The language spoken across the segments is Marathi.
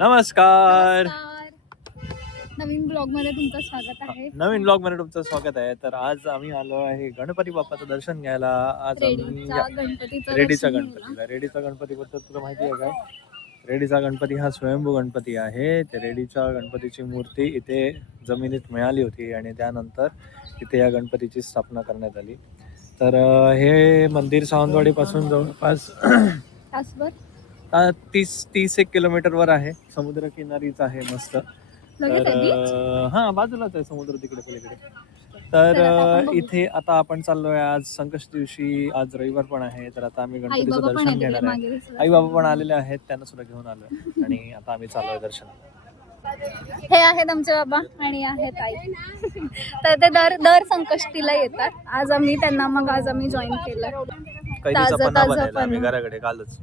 नमस्कार. नवीन ब्लॉग मध्ये तुमचं स्वागत आहे. नवीन ब्लॉग मध्ये तुमचं स्वागत आहे. तर आज आम्ही आलो आहे गणपती बाप्पाचं दर्शन घ्यायला. आज आम्ही रेडीच्या गणपतीला. रेडीचा गणपतीबद्दल तुला माहिती आहे काय? रेडीचा गणपती हा स्वयंभू गणपती आहे. ते रेडीच्या गणपतीची मूर्ती इथे जमिनीत मिळाली होती आणि त्यानंतर इथे या गणपतीची स्थापना करण्यात आली. तर हे मंदिर सावंतवाडी पासून जवळपास 30-1 किलोमीटरवर आहे. समुद्र किनारीच आहे मस्त. तर हा बाजूलाच आहे समुद्र तिकडे पलीकडे. तर इथे आता आपण चाललोय. आज संकष्टी दिवशी, आज रविवार पण आहे. तर आता आम्ही गणपतीचं दर्शन घेणार आहे. आई बाबा पण आलेले आहेत, त्यांना सुद्धा घेऊन आलोय आणि आता आम्ही चाललोय दर्शनाला. हे आहेत आमचे बाबा आणि आहेत आई. तर ते दर संकष्टीला येतात. आज आम्ही जॉईन केलं. कैरीचा पन्ना बनवला आम्ही घराकडे कालच.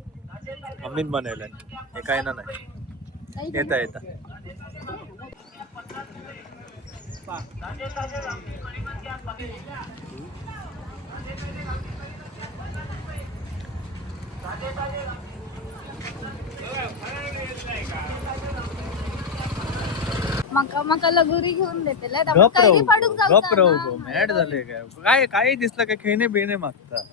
मम्मीन बनवलाय. हे काय ना नाही येता मका लगोरी घेऊन देते. गप राहू मॅड झाले काय काय दिसलं काय खेळणे बिणे मागता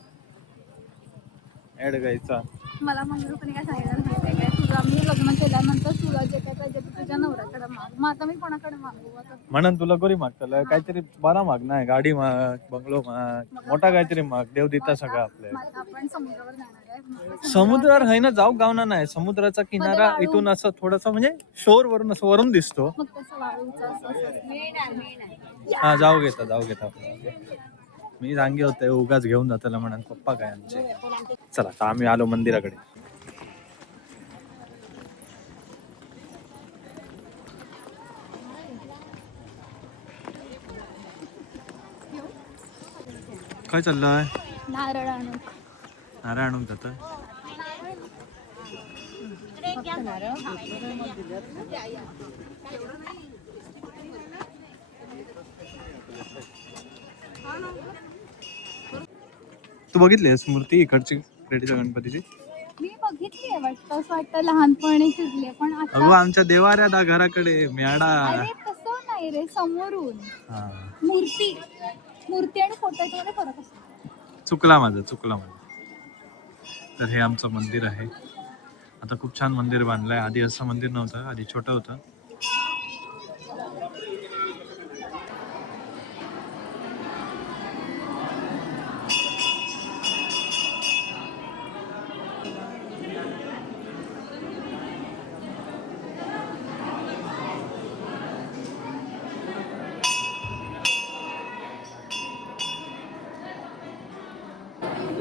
ऍड गायचा. मला मम्मीने काय सांगितलं माहितीये काय, तुझं मी लग्न केल्यानंतर तुला जे काय पाहिजे तुझ्या नवऱ्याकडे माग. मग आता मी कोणाकडे मागू? आता म्हणून तुला गोरी मागताल काहीतरी बरा माग नाही. गाडी माग, बंगलो माग, मोठा काहीतरी माग. देव देता सगळं आपल्याला. आपण समुद्रावर जाणार आहे. समुद्रावर आहे ना, जाऊ गावना नाही. समुद्राचा किनारा इथून असं थोडस म्हणजे शोर वरून असं वरून दिसतो. हा जाऊ घेता मी सांगे होते उगाच घेऊन जाताना म्हणून पप्पा काय आमचे. चला आता आम्ही आलो मंदिराकडे. काय चाललंय? नारळ आणून जात. तू बघितलीस मूर्ती इकडची रेडीच्या गणपतीची? मी बघितली वाटतं. असं वाटतं लहानपणी फिरले पण अगो आमच्या देवाऱ्या दा घराकडे म्याडा. अरे तसं नाही रे, समोरून मूर्ती आणि फोटोच्या मध्ये फरक असतो. चुकला माझं. तर हे आमचं मंदिर आहे. आता खूप छान मंदिर बांधलंय. आधी असं मंदिर नव्हतं, आधी छोटं होतं.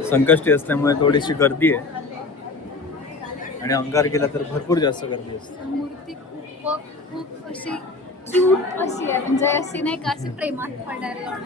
संकष्टी असल्यामुळे थोडीशी गर्दी आहे आणि अंगार गेला तर भरपूर जास्त गर्दी असते. मूर्ती खूप अशी क्यूट अशी आहे, म्हणजे अशी नाही का अशी प्रेमात पडायला.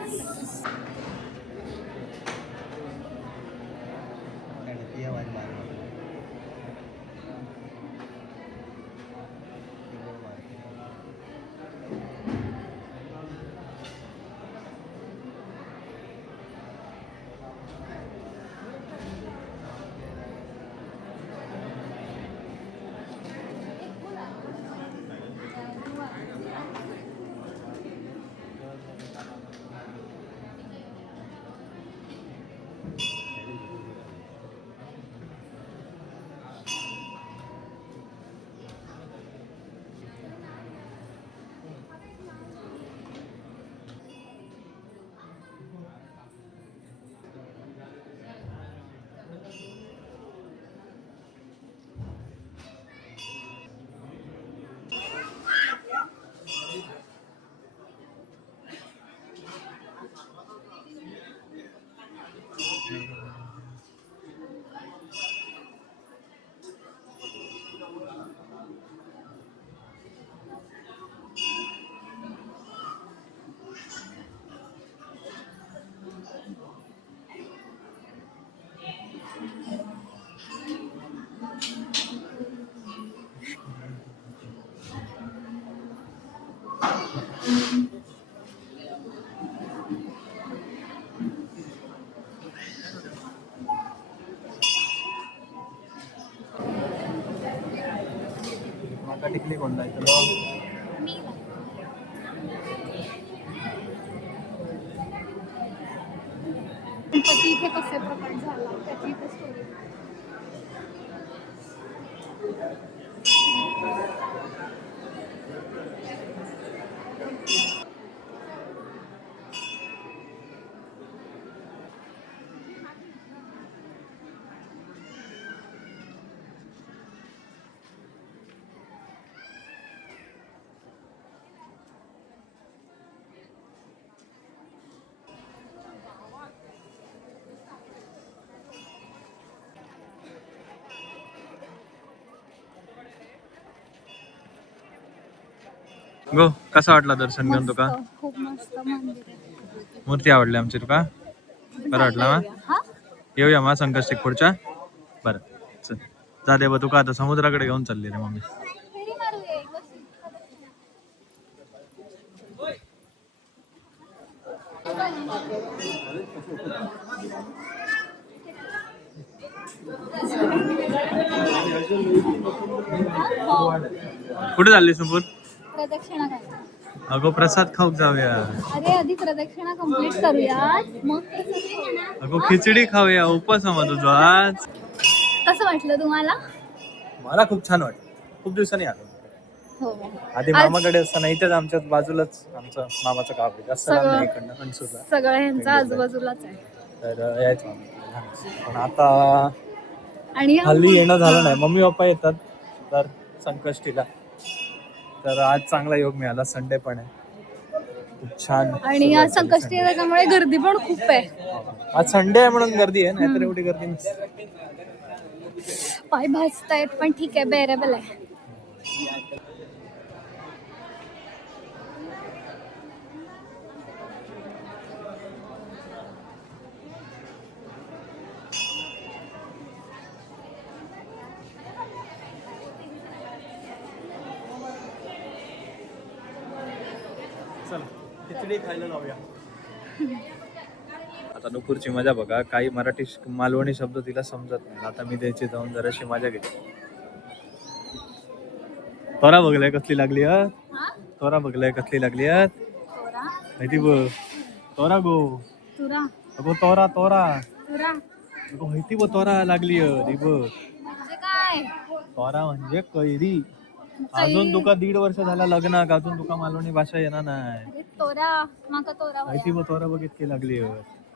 टिकली कोण लायतलो? मी गणपती इथे कसे प्रकट झाला त्याची इथे स्टोरी. गो कसा वाटला दर्शन घेऊन तुका? मस्त, खूप मस्त मंदिर आहे. मूर्ती आवडली आमची तुका? बरं वाटला मा? हा येऊया मा संकष्टी पुढच्या. बरं चल जा दे बा, तुका आता समुद्राकडे घेऊन चालली रे मम्मी. फेरी मारूया एक बस. कुठे चालली सुपूर? प्रदक्षिणा काय? अगो प्रसाद खाऊक जाऊया. अरे आधी प्रदक्षिणा कंप्लीट करूया मग. अगो खिचडी खाऊया, उपवास आहे मग तुझा आज. कसं वाटलं तुम्हाला? मला खूप छान वाटलं, खूप दिवसांनी आलो. हो आधी मामाकडे असताना इथेच आमच्या बाजूलाच आमचं मामाचं गाव आहे, जास्त लांब नाही इकडनं हणसूरला. सगळं ह्यांचा आजूबाजूलाच आहे. तर यायचं आम्ही. पण आता आणि हल्ली येणं झालं नाही. मम्मी पप्पा येतात तर संकष्टीला, तर आज चांगला योग मिळाला. संडे पण आहे, खूप छान. आणि आज संकष्टी आहे त्याच्यामुळे गर्दी पण खूप आहे. आज संडे आहे म्हणून गर्दी आहे, नाहीतर एवढी गर्दी नसते. पाय भाजतायत पण ठीक आहे, बेरेबल आहे. चला खिचडी खायला जाऊया. आता नुपूरची मजा बघा, काही मराठी मालवणी शब्द तिला समजत नाही. आता मी त्याची जाऊन जराशी मजा घेतली. तोरा बघलाय कसली लागली? तोरा बघलाय कसली लागली? माहिती बघ, तोरा गो. तुरा अगो तोरा तोरा तुरा अगो माहिती बघ, तोरा लागली बघ. म्हणजे काय? तोरा म्हणजे कैरी. अजून तुका 1.5 वर्ष झाला लग्नाक, अजून तुका मालवणी भाषा येणार नाही. अरे तोरा माका तोरा माहिती बघ, तोरा बघ इतकी लागली.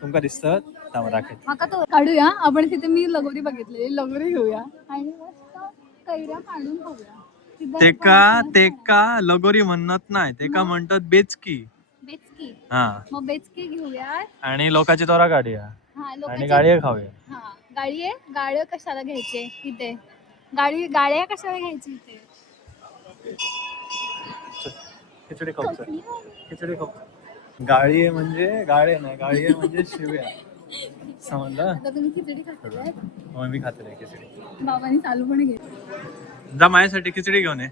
तुमका दिसत दाखव. माका तोरा काढूया आपण. तिथे मी लगोरी बघितलेली, लगोरी घेऊया आणि मस्त कैऱ्या काढून खाऊया. तेका लगोरी म्हणत नाही, तेका म्हणतात बेचकी. बेचकी. हा, मग बेचकी घेऊया आणि लोकांची तोरा काढूया हा आणि लोकांची. गाडी खाऊया. हा गाळ्या कशाला घ्यायचे इथे? गाळ्या कशाला घ्यायची इथे? खिचडी खाऊ. खिचडी खाऊ. गाळी म्हणजे गाळे नाही, गाळी म्हणजे शिव्या. समजलं? आता तुम्ही खिचडी खाताय. मग मी खाते नाही खिचडी. बाबांनी चालू पण घेतली. जा माझ्यासाठी खिचडी घेऊन ये.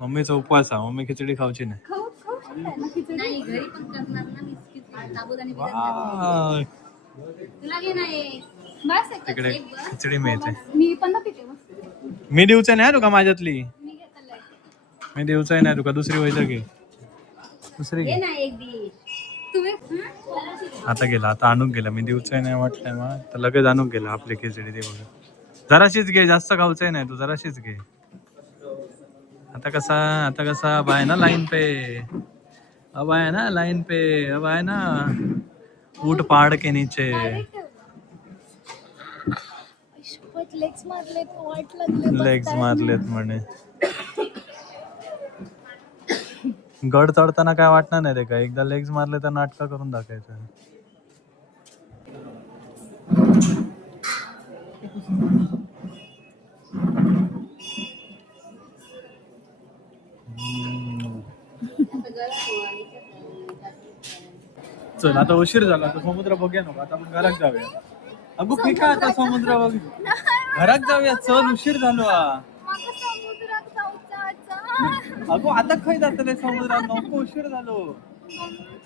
मम्मीचा उपवास आहे, मम्मी खिचडी खाऊची नाही. खाऊ शकताय ना खिचडी? नाही घरी पण करणार ना मी खिचडी. वाह, तुला घे नाही बस एकच, तिकडे एक बस. खिचडी मिळते. मी पण ना पिते बस. मी देऊचं नाही तुका माझ्यातली. मी घेतलंय. मी देऊचं नाही तुका, दुसरी व्हायचं घे. दुसरी घे. ना एक दिवस तुम्ही आता गेला, आता आणून गेला. मी देऊचं नाही म्हटलंय मग, तर लगेच आणून गेला आपली खिचडी. ते बघा, जराशीच घे, जास्त खाऊचंय नाही तू, जराशीच घे. आता कसा अब आए ना लाइन पे, अब आए ना लाइन पे, अब आए ना ऊट पहाड़ के नीचे. लेग्स मारलेत, वाट लागले. लेग्स मारलेत म्हणे. गड चढताना काय वाटणार नाही रे, काय एकदा लेग्स मारले तर नाटक करून दाखवायचं. चल आता उशीर झाला, आता समुद्र बघूया नको, आता आपण घरात जाऊया. अगो फिका आता समुद्र बघ, घरात जाऊया. चल उशीर झालो. समुद्रात जाऊचा. अगो आता खय जात रे समुद्रात, नको उशीर झालो.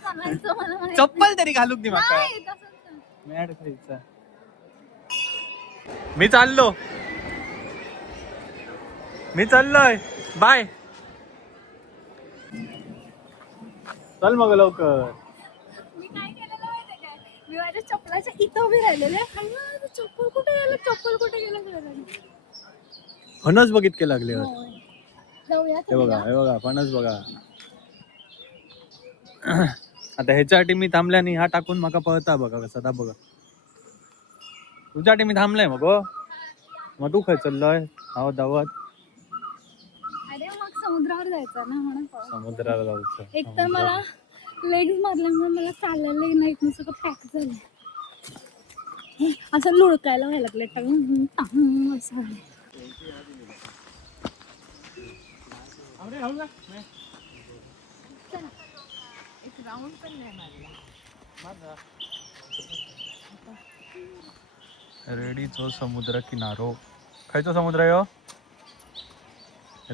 चालायचं मला माहिती. चप्पल तरी घालूक दे माका. नाही, तसंच नाही. मॅड खायचा. मी चाललोय बाय. चल मग लवकर. मी काय केलेलं माहितीये काय, मी माझ्या चप्पलाच्या इथं उभी राहिलेले आणि माझं चप्पल कुठे गेलं कळलं नाही. फणस बघितके लागले. होय. जाऊया हे बघा फणस बघा. आता ह्याच्यासाठी मी थांबल्या आणि हा टाकून माका पळता बघा कसा दा बघा. तुझ्यासाठी मी थांबलाय मग तू खाय चाललोय आहो धावत. अरे मग समुद्रावर जायचं ना म्हणून समुद्राला जायचं. एक तर मला लेग्स मारल्यामुळे मला चालायला नाही, सगळं पॅक झालं. असं लुळकायला व्हायला लागलं असं. एक राऊंड पण नाही मारला. रेडीचो समुद्र किनारो. खायचो समुद्र आहे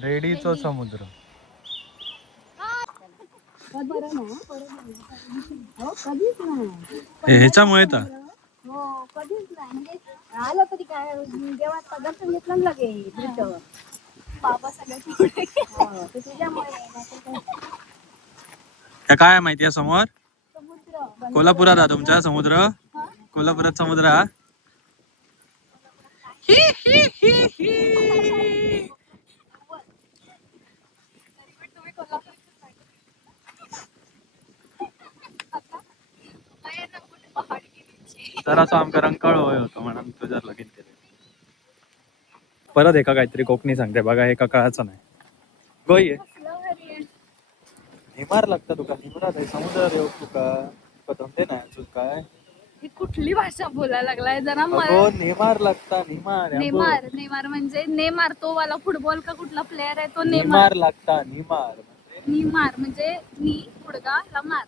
रेडीचो समुद्र. ह्याच्यामुळे तर कधीच नाही म्हणजे आलं तरी काय देवाचा दर्शन घेतलं लगेच बाबा सगळ्यात त्या काय माहिती आहे समोर समुद्र कोल्हापुरात आहे तुमच्या समुद्र. कोल्हापुरात समुद्र हा. तर असं आमका रंकाळ होय होतो म्हणून तुझ्या लगीन केले. परत एका काहीतरी कोकणी सांगते बघा. एका काळाचं नाही गोई आहे. निमार लागतं तुका. निमरात आहे समुद्रात येऊ तुका धंदे नाही अजून काय. ही कुठली भाषा बोलायला लागलाय जरा नेमार लागता. नेमार म्हणजे नेमार तो वाला फुटबॉल का कुठला प्लेअर आहे तो नेमार लागता. निमार म्हणजे नी गुडगा ला मार.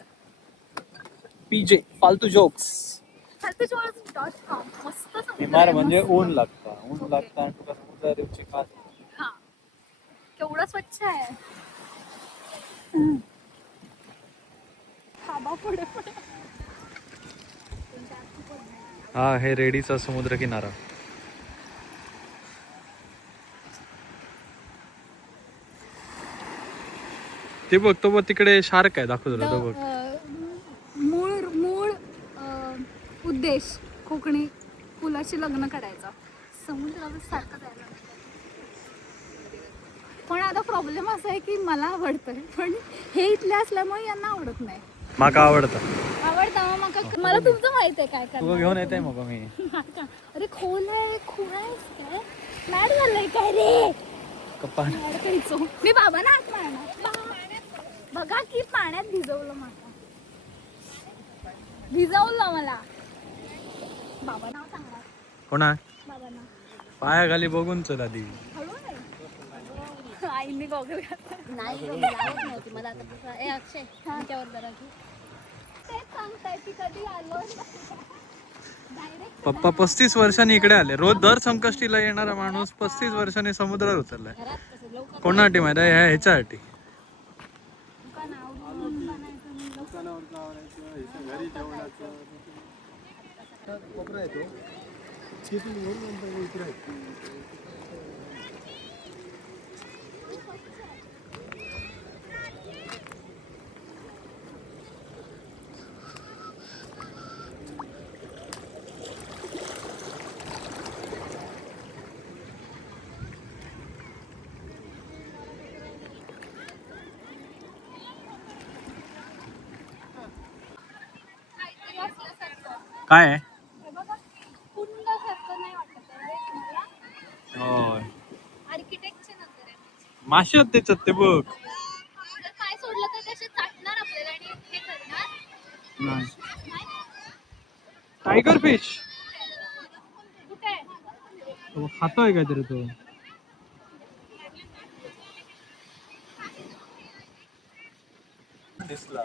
पीजे फालतू जोक्स. मस्त निमार म्हणजे ऊन लागता. आणि तुका समुद्रात येऊची खास. हा केवढं स्वच्छ आहे. पुढे हा हे रेडीचा समुद्र किनारा. ते बघ तो तिकडे शार्क आहे दाखवतो तो बघ. मूळ उद्देश कोकणी फुलाशी लग्न करायचा समुद्रावर सारखं जायला. पण आता प्रॉब्लेम असा आहे की मला आवडतंय पण हे इथले असल्यामुळे यांना आवडत नाही. माका आवडतं मला तुमचं माहित आहे काय तुला घेऊन येते मग मी. अरे खोल आहे काय मॅड झालंय काय रे मी बाबा ना आत मारणार. बघा की पाण्यात भिजवलं मला. बाबा नाव सांगणार. कोणा बाबा नाव पायाखाली बघून चल आधी. आईने गॉगल नाही नव्हती मला आता. अक्षय त्यावर जरा तेच सांगताय की कधी आलो. पप्पा 35 वर्षांनी इकडे आले. रोज दर संकष्टीला येणारा माणूस 35 वर्षांनी समुद्रात उतरलाय. कोणासाठी माहिती आहे ह्याच्यासाठी. काय आहे मासे आहेत त्याच्यात ते बघ. काय सोडलं तर कसे चाटणार आपल्याला आणि हे करणार. टायगर फिश कुठे खातोय काहीतरी तो. दिसला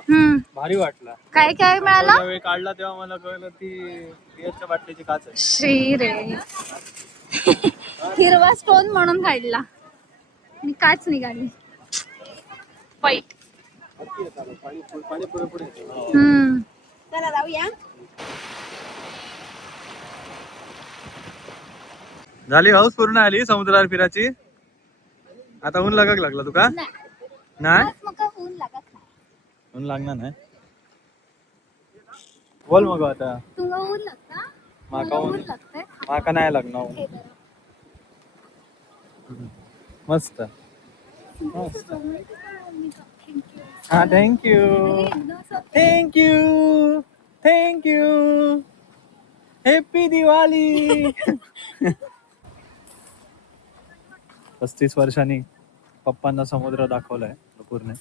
भारी वाटला. काय काय मिळालं वेळ काढला तेव्हा मला कळलं ती बिअरच्या बाटलीची काच आहे. श्री रे हिरवा स्टोन म्हणून काढला मी काच निघाली. वाईट. पाणी पुढे पुढे. चला जाऊया. झाली हाऊस पूर्ण आली समुद्रावर फिराची. आता ऊन लागाक लागला तुका? नाही आज मका ऊन लागत नाही. ऊन लागणार नाही. बोल मग आता. तुला ऊन लागता? माका तुला ऊन ऊन लागतंय? माका नाही लागणार ऊन. हे जरा. मस्त. Romantic आहे मी का? Thank you. हा थँक्यू अरे, एकदम असं थँक्यू थँक्यू. हॅपी दिवाळी. 35 वर्षांनी पप्पांना समुद्र दाखवलाय पूर्ण.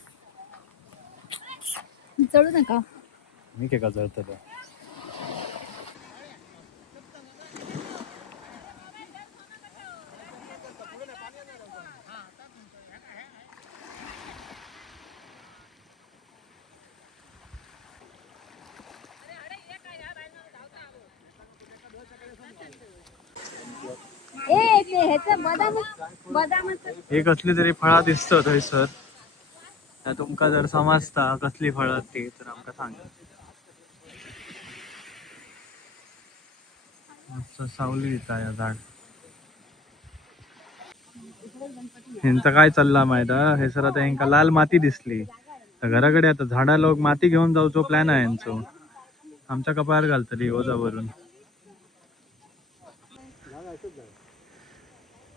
चढू नका. मी काय का जळत ए ते ह्याचं बदामाचं हे कसली तरी फळा दिसत थंयसर. त्या तुमका जर समजता कसली फळं ती तर आमका सांगा. मस्त सावली दिसता या झाड. ह्यांचं काय चालला माहित हे सर आता ह्यांका लाल माती दिसली तर घराकडे आता झाडा लोक माती घेऊन जाऊचो प्लॅन आहे यांचो. आमच्या कपार घालतली ओजावरून.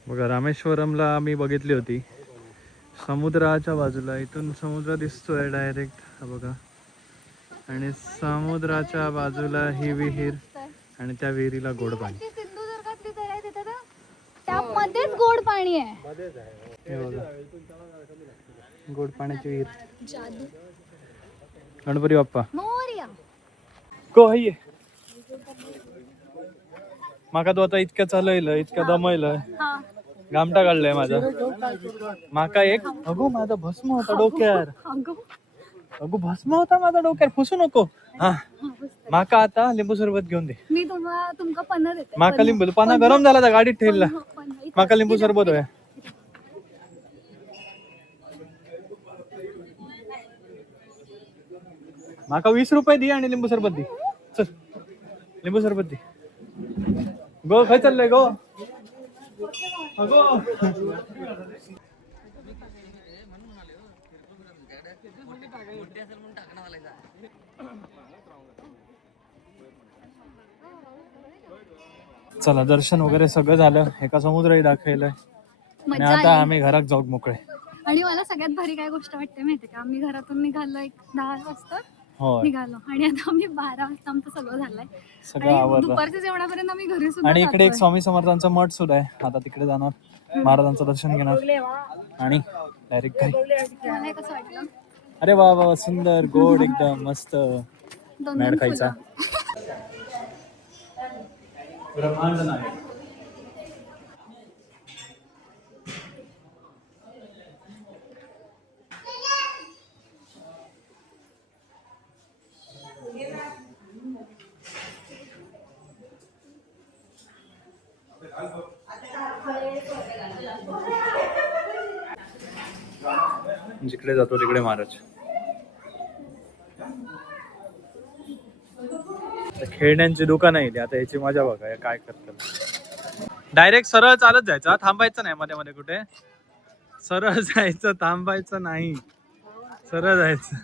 बघा रामेश्वरमला आम्ही बघितली होती समुद्राच्या बाजूला. इथून समुद्र दिसतोय डायरेक्ट बघा. आणि समुद्राच्या बाजूला ही विहीर आणि त्या विहिरीला गोड पाणी. सिंधुदुर्गातली तर आहे तिथे त्यामध्येच गोड पाणी आहे. हे बघा गोड पाण्याची विहीर. जादू. गणपती बाप्पा मोरया. को ये माका तू आता इतकं चालवलं इतकं दमवलं हा. गामटा काढलाय माझा. माका एक अगो माझा भस्म होता डोक्यावर. अगं. अगो भस्म होता माझा डोक्यावर फुसू नको. हा माका आता लिंबू सरबत घेऊन दे. मी तुमका पन्ना देते. माका लिंबू पाना गरम झाला त्या गाडीत ठेवला. माका लिंबू सरबत होय. माका 20 रुपये दे आणि लिंबू सरबत दे. चल लिंबू सरबत दे. गो खय चाललंय गो. अगो चला दर्शन वगैरे सगळं झालं. एका समुद्रही दाखवलंय आणि मजा आता आली. आम्ही घरात जाऊ मोकळे. आणि मला सगळ्यात भारी काय गोष्ट वाटते माहितीये का? आम्ही घरातून निघालो एक 10 वाजता होय निघालो आणि आता आम्ही 12 वाजता आमचं सगळं झालंय. सगळं आणि आवरलं. दुपारच्या जेवणापर्यंत आम्ही घरी सुद्धा आणि इकडे एक जातोय. स्वामी समर्थांचं मठ सुद्धा आहे. आता तिकडे जाणार महाराजांचं दर्शन घेणार आणि डायरेक्ट घरी. तुम्हाला हे कसं वाटलं? अरे वा वा सुंदर गोड एकदम मस्त. 2-2 मॅड खायचा. फुलं. ब्रह्मांड नाही. जिकडे जातो तिकडे महाराज. खेळण्यांची दुकान आहे आता याची मजा बघा काय करतात. डायरेक्ट सरळ चालत जायचं थांबायचं नाही मध्ये मध्ये कुठे. सरळ जायचं थांबायचं नाही. सरळ जायचं.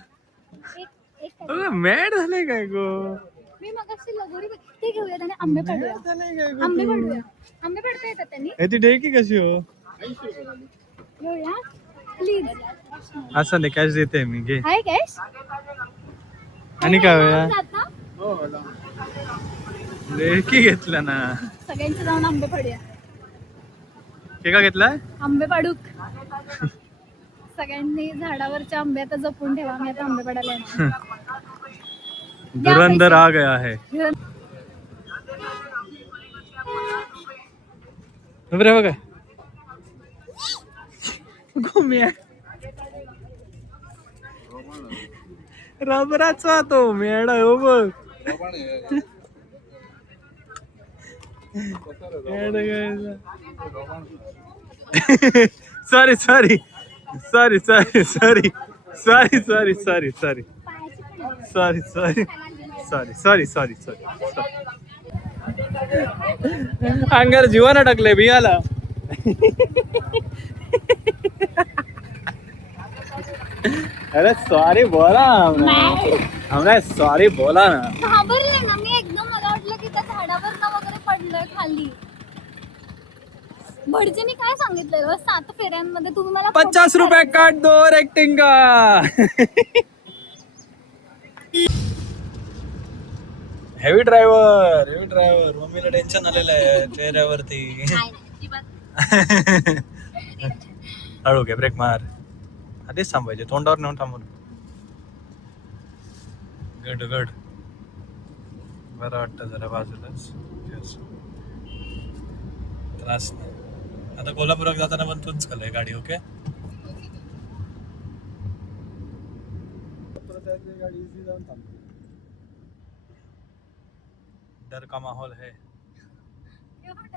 मॅड झालंय काय गो. मी मगाशी लगोरी ते घेऊयात आणि आंबे पाडूया. आंबे पाडूया. आंबे पाडता येतात त्यांनी. ती ढेकी कशी हो. घेऊया प्लीज. असं नाही कॅश देते मी घे. हाय कॅश. आणि काय होया जात ना? ढेकी घेतला ना. सगळ्यांचे जाऊन आंबे पाडूया. हे का घेतलाय आंबे पाडूक. सगळ्यांनी झाडावरचे आंबे आता जपून ठेवा. मी आता आंबे पाडायला येणार. धुरंधर आ गया है. बघा घुम्या रबराचा तो मेळा हो बघ. Sorry sorry sorry sorry sorry sorry sorry sorry sorry sorry sorry sorry sorry sorry sorry अंगार जीवाना टाकले बियाला. अरे सॉरी बोला हमने सॉरी बोला ना. घाबरले ना मी एकदम. मला वाटलं की त्या झाडावर ना वगैरे पडलंय खाली. भटजीने काय सांगितलेलं 7 फेऱ्यांमध्ये तुम्ही मला 50 रुपये काट दो और एक्टिंग का. हेवी ड्रायव्हर मम्मीला टेन्शन आलेलं आहे चेहऱ्यावरती. हळू घे ब्रेक मार. आधीच थांबायचे तोंडावर नेऊन थांबून. गड बरं वाटतं जरा बाजूलाच. त्रास नाही. आता कोल्हापुरात जाताना पण तूच चालय गाडी. ओके डर का माहौल है.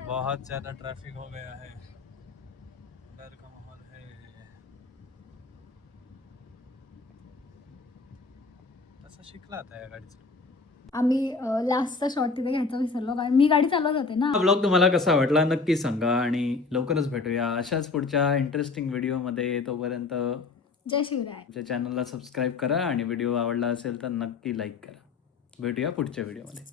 बहुत ज्यादा ट्रैफिक हो गया है. डर का माहौल है. तसं शिकला आता या गाडीचं. आम्ही लास्टचा शॉट तिथे घ्यायचा विसरलो कारण मी गाडी चालवत होते ना. हा ब्लॉग तुम्हाला कसा वाटला नक्की सांगा आणि लवकरच भेटूया अशाच पुढच्या इंटरेस्टिंग व्हिडिओमध्ये. तोपर्यंत जय शिवराय. आमच्या चॅनलला सबस्क्राईब करा आणि व्हिडिओ आवडला असेल तर नक्की लाईक करा. भेटूया पुढच्या व्हिडिओमध्ये.